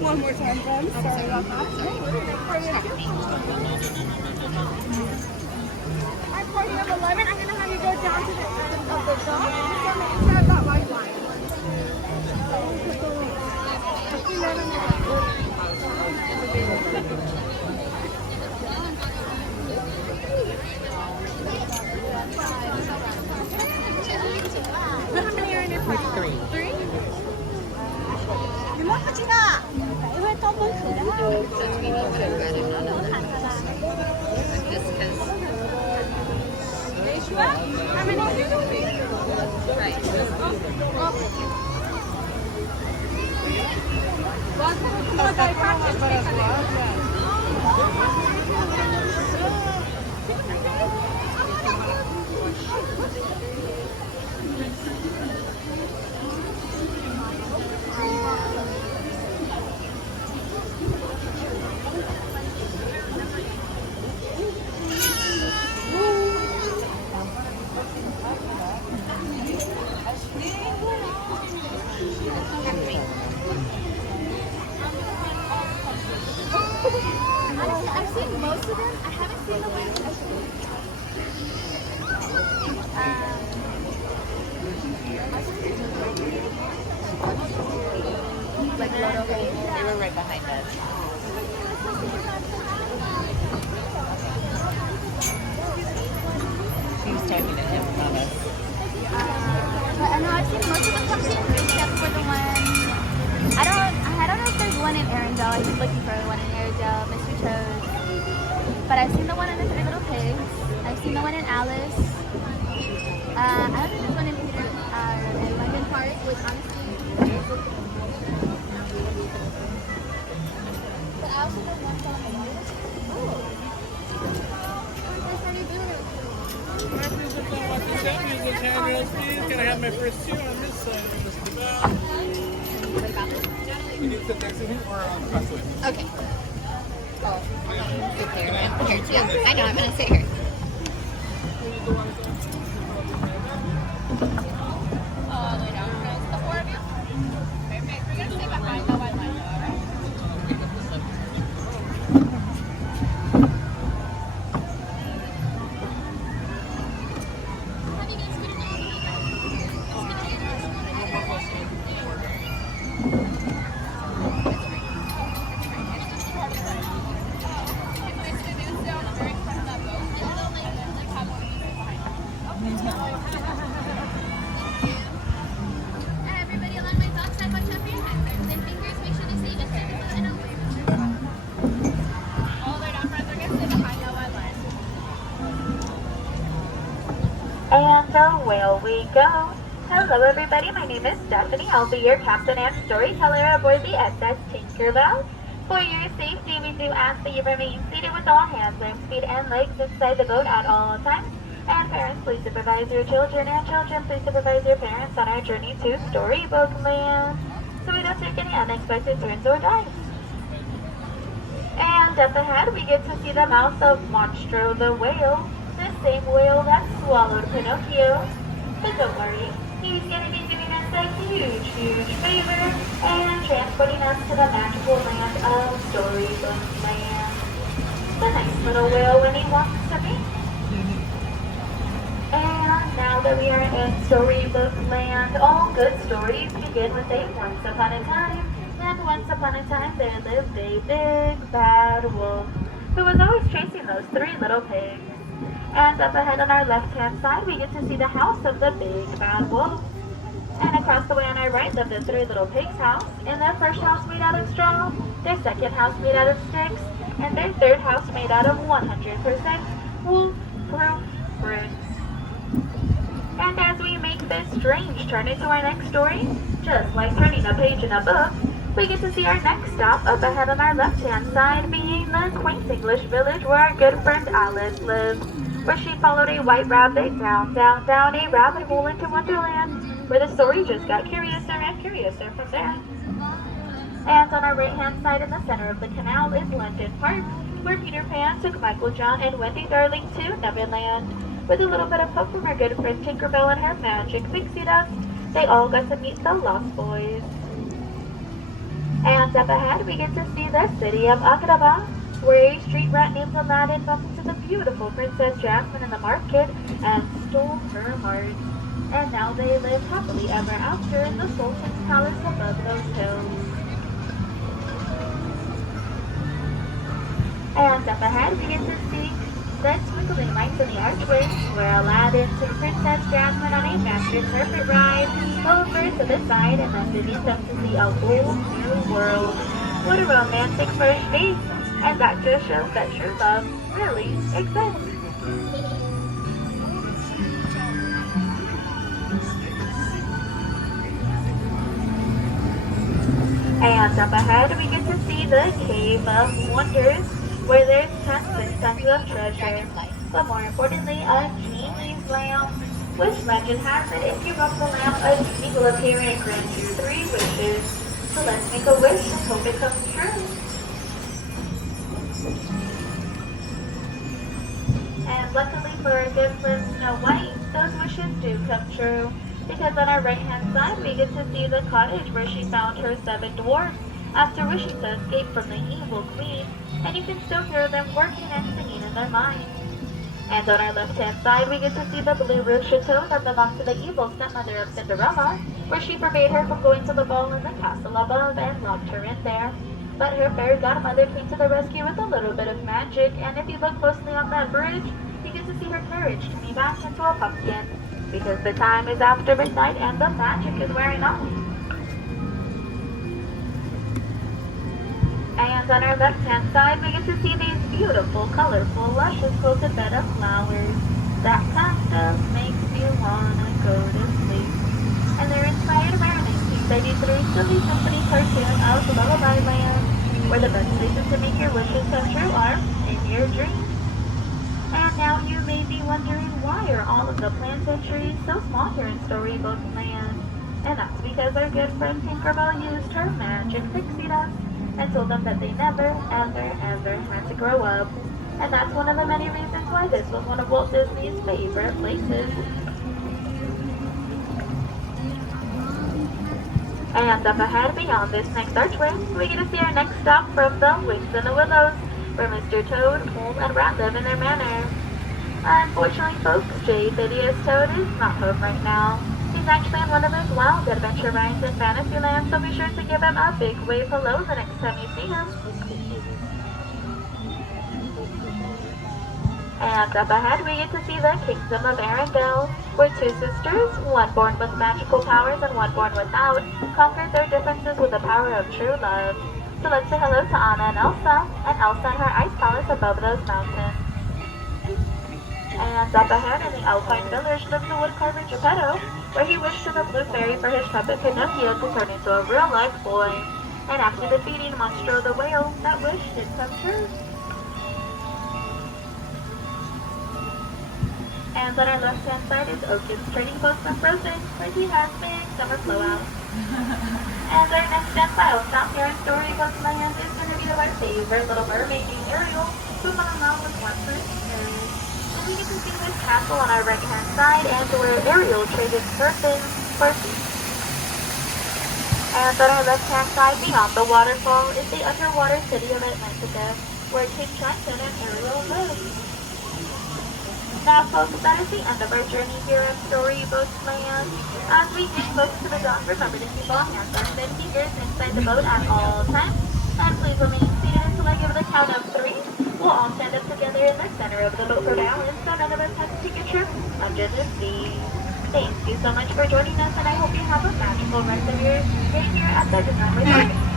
One more time, Ben. Sorry about that. I'm party of 11. I'm going to have you go down to the end of the dock. So make sure I've got lifeline. How many are in your party? Three? How many are you? I've seen most of them. I haven't seen the ones. Like little baby. They were right behind us. He was talking to him about us. But I know I've seen most of the pumpkins except for the one. I don't know if there's one in Arendelle. I keep looking for one in Arendelle, Mr. Toad. But I've seen the one in the Three Little Pigs. I've seen the one in Alice. I don't think there's one in Peter in London Park, which honestly. But I also don't want one. Can I have my first two on this side? You need to sit next to him or across the way? Okay. Oh, sit there. Here too. I know, I'm going to sit here. Lay down, friends. The four of you? Perfect. We're going to stay behind the white line, all right? And away we go. Hello everybody, my name is Stephanie. I'll be your captain and storyteller aboard the SS Tinkerbell. For your safety, we do ask that you remain seated with all hands, arms, feet, and legs inside the boat at all times. And parents, please supervise your children, and children, please supervise your parents on our journey to Storybook Land, so we don't take any unexpected turns or dives. And up ahead, we get to see the mouth of Monstro the whale, the same whale that swallowed Pinocchio. But don't worry, he's going to be doing us a huge, huge favor and transporting us to the magical land of Storybook Land. The nice little whale when he wants to be. And now that we are in Storybook Land, all good stories begin with a once upon a time. And once upon a time there lived a big bad wolf who was always chasing those three little pigs. And up ahead on our left-hand side, we get to see the house of the big bad wolf. And across the way on our right live the three little pigs' house. And their first house made out of straw, their second house made out of sticks, and their third house made out of 100% wolf-proof bricks. And as we make this strange turn into our next story, just like turning a page in a book, we get to see our next stop up ahead on our left-hand side being the quaint English village where our good friend Alice lives, where she followed a white rabbit down a rabbit hole into Wonderland, where the story just got curiouser and curiouser from there. And on our right-hand side in the center of the canal is London Park, where Peter Pan took Michael, John, and Wendy Darling to Neverland. With a little bit of help from our good friend Tinkerbell and her magic pixie dust, they all got to meet the Lost Boys. And up ahead, we get to see the city of Agrabah, where a street rat named Aladdin bumped into the beautiful Princess Jasmine in the market and stole her heart. And now they live happily ever after in the Sultan's palace above those hills. And up ahead, we get to see the twinkling lights in the archway, where Aladdin took Princess Jasmine on a magic carpet ride over to the side and then beneath them to see a whole new world. What a romantic first date! And that just shows that true love really exists. And up ahead, we get to see the Cave of Wonders, where there's tons and tons of treasure, but more importantly, a genie's lamp, which legend has it if you rub the lamp, a genie will appear and grant you 3 wishes. So let's make a wish and hope it comes true. And luckily for our good friend Snow White, those wishes do come true, because on our right-hand side we get to see the cottage where she found her 7 dwarfs after wishing to escape from the evil queen, and you can still hear them working and singing in their minds. And on our left-hand side, we get to see the Blue Roof Chateau that belonged to the evil stepmother of Cinderella, where she forbade her from going to the ball in the castle above and locked her in there. But her fairy godmother came to the rescue with a little bit of magic, and if you look closely on that bridge, you get to see her carriage turning back into a pumpkin, because the time is after midnight and the magic is wearing off. And on our left-hand side, we get to see these beautiful, colorful, luscious quilted bed of flowers. That kind of makes you wanna go to sleep. And they're inspired by our 1993 silly symphony cartoon of Lullaby Land, where the best places to make your wishes come true are in your dreams. And now you may be wondering, why are all of the plants and trees so small here in Storybook Land? And that's because our good friend Tinkerbell used her magic pixie dust and told them that they never, ever, ever had to grow up. And that's one of the many reasons why this was one of Walt Disney's favorite places. And up ahead beyond this next archway, we get to see our next stop from the Wings and the Willows, where Mr. Toad, Mole, and Rat live in their manor. Unfortunately, folks, Jay Phineas Toad is not home right now. He's actually on one of his wild adventure rides in Fantasyland, so be sure to give him a big wave hello the next time you see him. And up ahead, we get to see the Kingdom of Arendelle, where 2 sisters, one born with magical powers and one born without, conquered their differences with the power of true love. So let's say hello to Anna and Elsa and her ice palace above those mountains. And up ahead in the Alpine Village lives the woodcarver Geppetto, where he wished to the blue fairy for his puppet Pinocchio to turn into a real-life boy. And after defeating Monstro the whale, that wish did come true. And on our left-hand side is Oaken's trading post from Frozen, where he has big summer blowout. And our next and final stop here in Storybook Land is going to be our favorite Little Mermaid named Ariel, who fell in love with one Prince Harry. And we get to see this castle on our right-hand side and where Ariel traded her things for peace. And on our left-hand side, beyond the waterfall, is the underwater city of Atlantica, where King Triton and Ariel live. Now, folks, that is the end of our journey here at Storybook Land. As we get close to the dock, remember to keep all hands on 50 years inside the boat at all times. And please remain seated until I give the count of 3. We'll all stand up together in the center of the boat for balance, so none of us take a trip under the sea. Thank you so much for joining us, and I hope you have a magical rest of your stay here at the Disneyland Resort.